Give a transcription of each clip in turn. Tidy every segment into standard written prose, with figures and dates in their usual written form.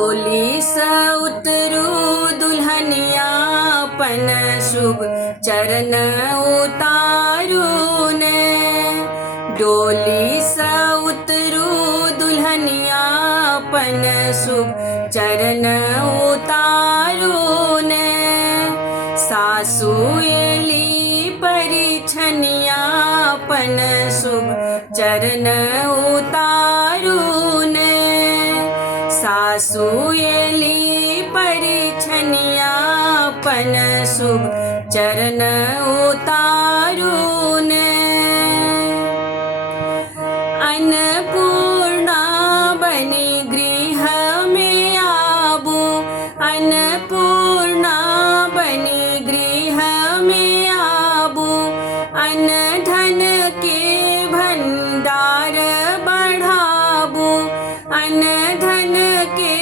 डोली स उतरू दुल्हनिया पन शुभ चरण उतारून डोली स उतरू दुल्हनिया पन शुभ चरण उतारून सासू एली परिछनिया पन शुभ चरण उतारून सासू एली परिछनिया पन शुभ चरण उतारून अन्नपूर्णा बनी गृह में आबू अन्नपूर्णा बनी गृह में आबू अन्न धन के भंडार बढ़ाबू अन्न धन के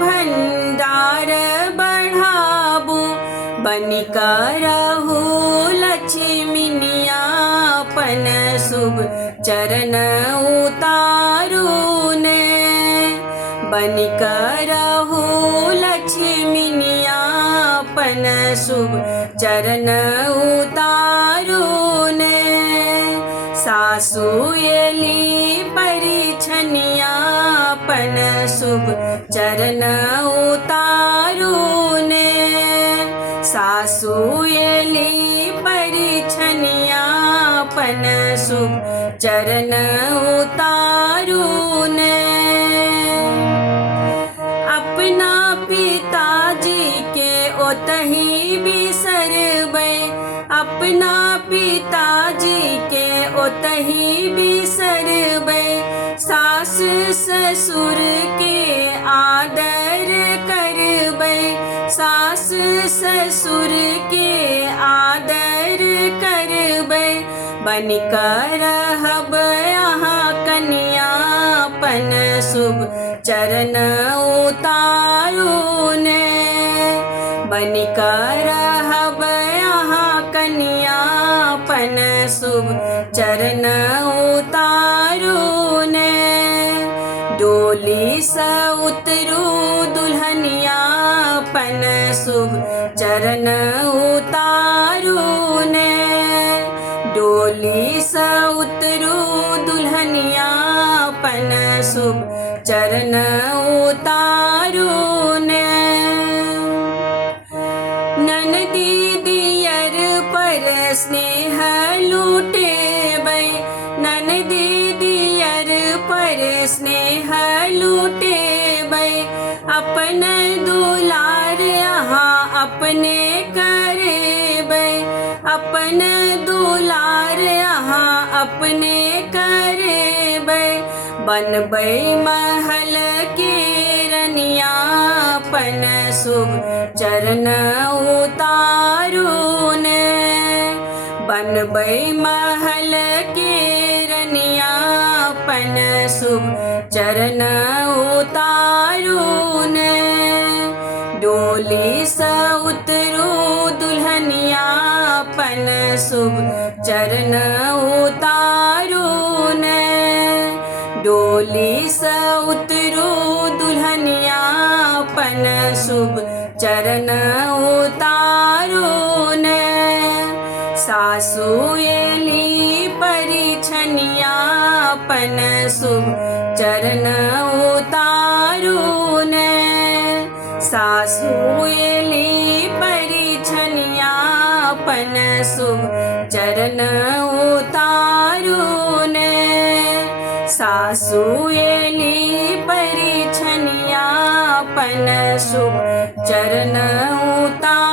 भंडार बढ़ाबू बनिकर रहू लक्ष्मीनिया पन शुभ चरण उतारून बनिकर रहू लक्ष्मीनिया पन शुभ चरण उतारून सासू एली परिछनिया पन शुभ चरण उतारून सासू एली परिछनिया पन शुभ चरण उतारून अपना पिताजी के ओतही बिसरबै अपना पिताजी के ओतही बिसरबै सास ससुर के आदर करबै सास ससुर के आदर करबै बनिकर रहब यहाँ कन्या पन शुभ चरण उतारून बनिकर रहब यहाँ कन्या पन शुभ चरण उतारून डोली स उतरू दुल्हनिया पन शुभ चरण उतारून डोली स उतरू दुल्हनिया पन शुभ चरण उतारून ननदी दियर पर स्नेह लूटेबै ननदी दियर पर स्नेह लूटेबै अपन दुलार यहाँ अपने करेबै अपन दुलार यहाँ अपने करेबै बनबै महल के रनिया पन शुभ चरण उतारून बनबै महल के रनिया पन शुभ चरण उतारून डोली स उतरू दुल्हनिया पन शुभ चरण उतारून डोली स उतरू दुल्हनिया पन शुभ चरण उतारून सासू एली परिछनिया पन शुभ चरण उतारून सासू एली परिछनिया पन शुभ चरण उतारून सासू एली परिछनिया पन शुभ चरण उतारून